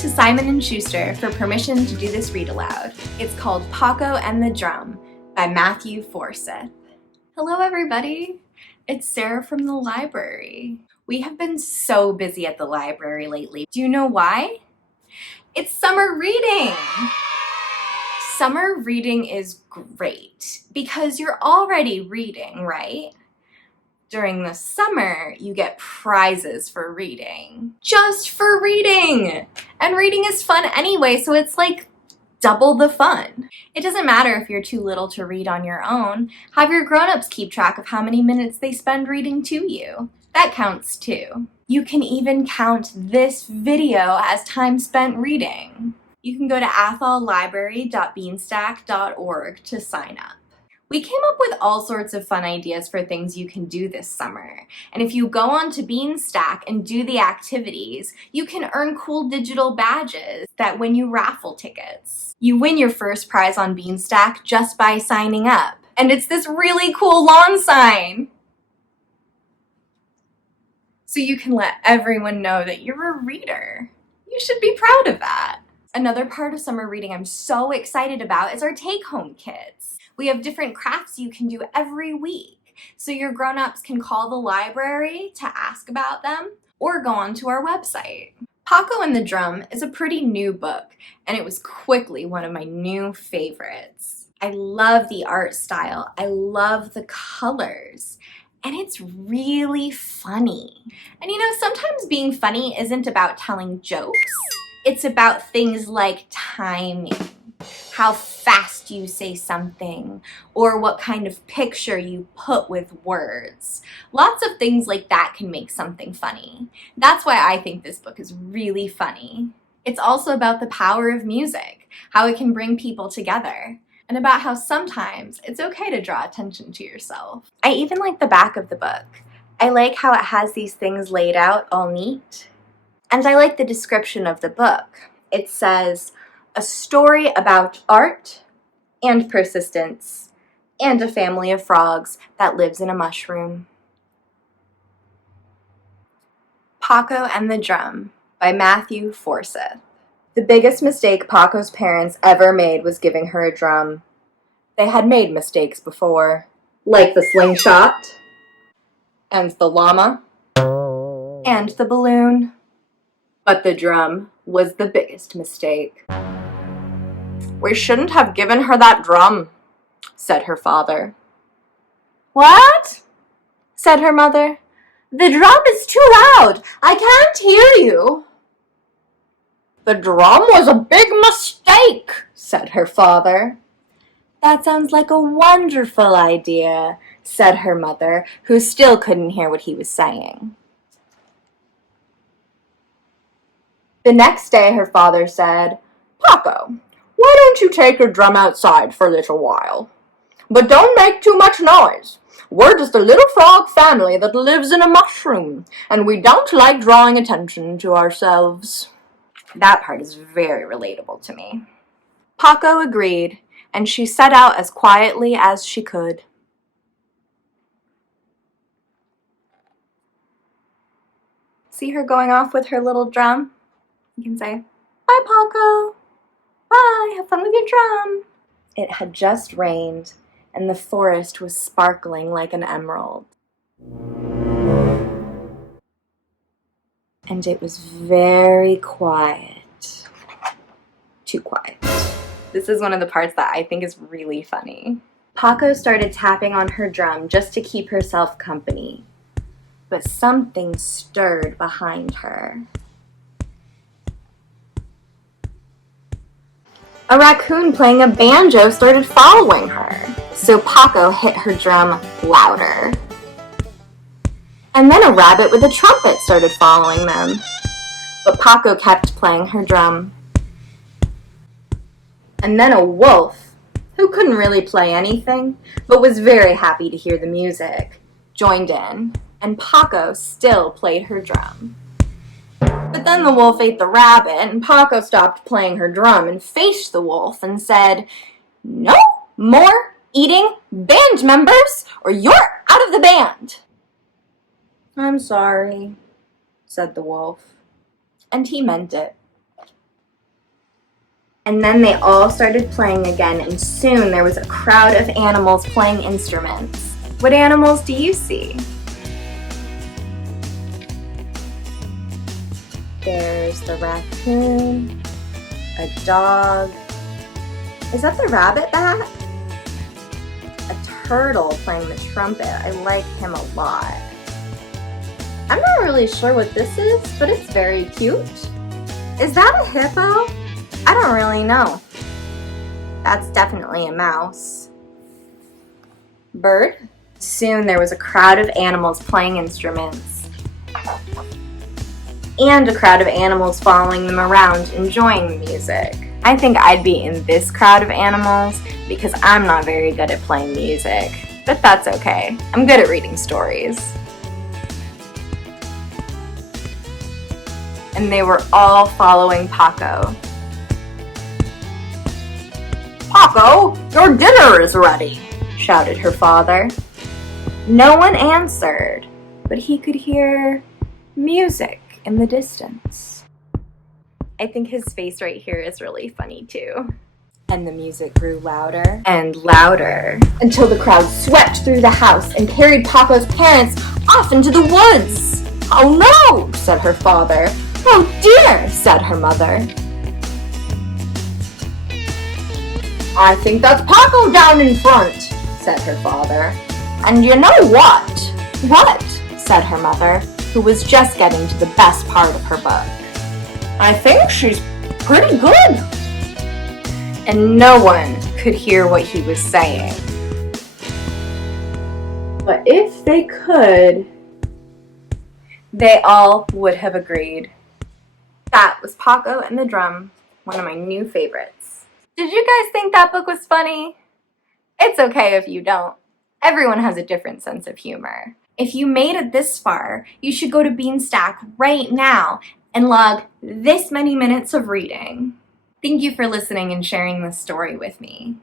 to Simon & Schuster for permission to do this read aloud. It's called Pokko and the Drum by Matthew Forsyth. Hello everybody, it's Sarah from the library. We have been so busy at the library lately. Do you know why? It's summer reading! Summer reading is great because you're already reading, right? During the summer, you get prizes for reading. Just for reading! And reading is fun anyway, so it's like double the fun. It doesn't matter if you're too little to read on your own. Have your grown-ups keep track of how many minutes they spend reading to you. That counts too. You can even count this video as time spent reading. You can go to athollibrary.beanstack.org to sign up. We came up with all sorts of fun ideas for things you can do this summer. And if you go on to Beanstack and do the activities, you can earn cool digital badges that win you raffle tickets. You win your first prize on Beanstack just by signing up. And it's this really cool lawn sign. So you can let everyone know that you're a reader. You should be proud of that. Another part of summer reading I'm so excited about is our take-home kits. We have different crafts you can do every week, so your grown-ups can call the library to ask about them or go onto our website. Pokko and the Drum is a pretty new book, and it was quickly one of my new favorites. I love the art style, I love the colors, and it's really funny. And you know, sometimes being funny isn't about telling jokes, it's about things like timing. How fast you say something, or what kind of picture you put with words. Lots of things like that can make something funny. That's why I think this book is really funny. It's also about the power of music, how it can bring people together, and about how sometimes it's okay to draw attention to yourself. I even like the back of the book. I like how it has these things laid out all neat. And I like the description of the book. It says, a story about art and persistence and a family of frogs that lives in a mushroom. Pokko and the Drum by Matthew Forsyth. The biggest mistake Pokko's parents ever made was giving her a drum. They had made mistakes before, like the slingshot, and the llama, and the balloon. But the drum was the biggest mistake. We shouldn't have given her that drum, said her father. What? Said her mother. The drum is too loud. I can't hear you. The drum was a big mistake, said her father. That sounds like a wonderful idea, said her mother, who still couldn't hear what he was saying. The next day her father said, Pokko, why don't you take your drum outside for a little while? But don't make too much noise. We're just a little frog family that lives in a mushroom, and we don't like drawing attention to ourselves. That part is very relatable to me. Pokko agreed, and she set out as quietly as she could. See her going off with her little drum? You can say, bye, Pokko. Bye, have fun with your drum. It had just rained, and the forest was sparkling like an emerald. And it was very quiet. Too quiet. This is one of the parts that I think is really funny. Pokko started tapping on her drum just to keep herself company. But something stirred behind her. A raccoon playing a banjo started following her, so Pokko hit her drum louder. And then a rabbit with a trumpet started following them, but Pokko kept playing her drum. And then a wolf, who couldn't really play anything, but was very happy to hear the music, joined in, and Pokko still played her drum. But then the wolf ate the rabbit, and Pokko stopped playing her drum and faced the wolf and said, No more eating band members, or you're out of the band. I'm sorry, said the wolf. And he meant it. And then they all started playing again, and soon there was a crowd of animals playing instruments. What animals do you see? There's the raccoon, a dog. Is that the rabbit bat? A turtle playing the trumpet. I like him a lot. I'm not really sure what this is, but it's very cute. Is that a hippo? I don't really know. That's definitely a mouse. Bird? Soon there was a crowd of animals playing instruments. And a crowd of animals following them around, enjoying the music. I think I'd be in this crowd of animals because I'm not very good at playing music. But that's okay. I'm good at reading stories. And they were all following Pokko. "Pokko, your dinner is ready," shouted her father. No one answered, but he could hear music in the distance. I think his face right here is really funny too. And the music grew louder and louder until the crowd swept through the house and carried Pokko's parents off into the woods. "Oh no," said her father. "Oh dear," said her mother. "I think that's Pokko down in front," said her father. "And you know what?" "What?" said her mother, who was just getting to the best part of her book. "I think she's pretty good." And no one could hear what he was saying. But if they could, they all would have agreed. That was Pokko and the Drum, one of my new favorites. Did you guys think that book was funny? It's okay if you don't. Everyone has a different sense of humor. If you made it this far, you should go to Beanstack right now and log this many minutes of reading. Thank you for listening and sharing this story with me.